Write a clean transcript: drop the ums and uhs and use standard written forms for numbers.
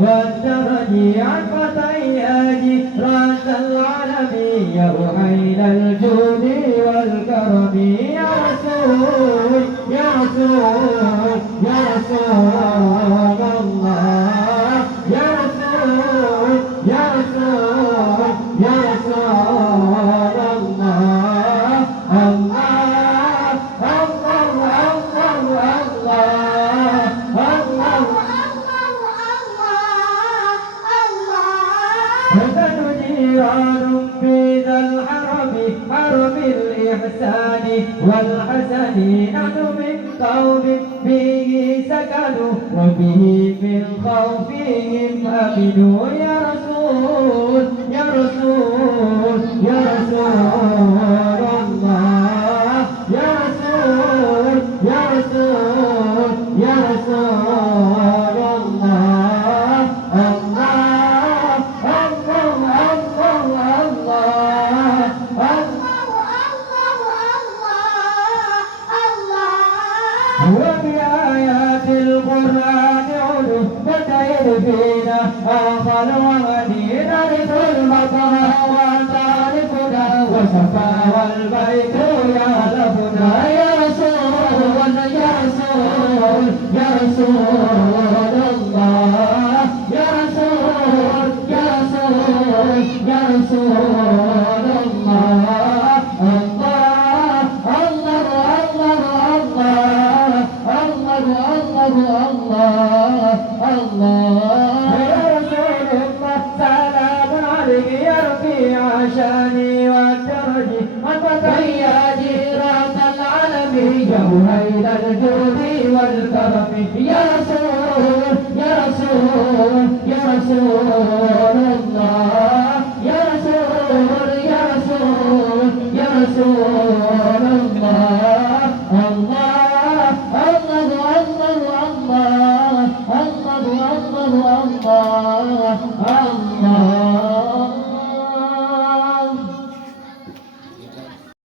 والدرج عن فتياج راس العالم يا رحيل الجود والكرم يا رسول يا رسول يا رسول الله يا رسول يا رسول يا رسول الله الله الله الله هدى جيران في ذا الحرم حرم الإحسان والحسن نحن من قوم به سكنوا وبه من خوفهم أمنوا يا رسول يا رسول يا رسول الله يا رسول يا رسول يا رسول الله الله وبآيات القرآن علو فتير فينا آخر ومدينة لكل مطر وتعرفنا وصفا والبيت يعرفنا يا رسول يا رسول يا رسول الله يا رسول يا رسول يا رسول الله الله الله يا رسول الله سلام عليك يا رفيع شاني والدرج وفتيا جيران العالم جوهيل الجود والكرم يا رسول يا رسول يا رسول الله يا رسول يا رسول يا رسول الله الله الله الله الله الله الله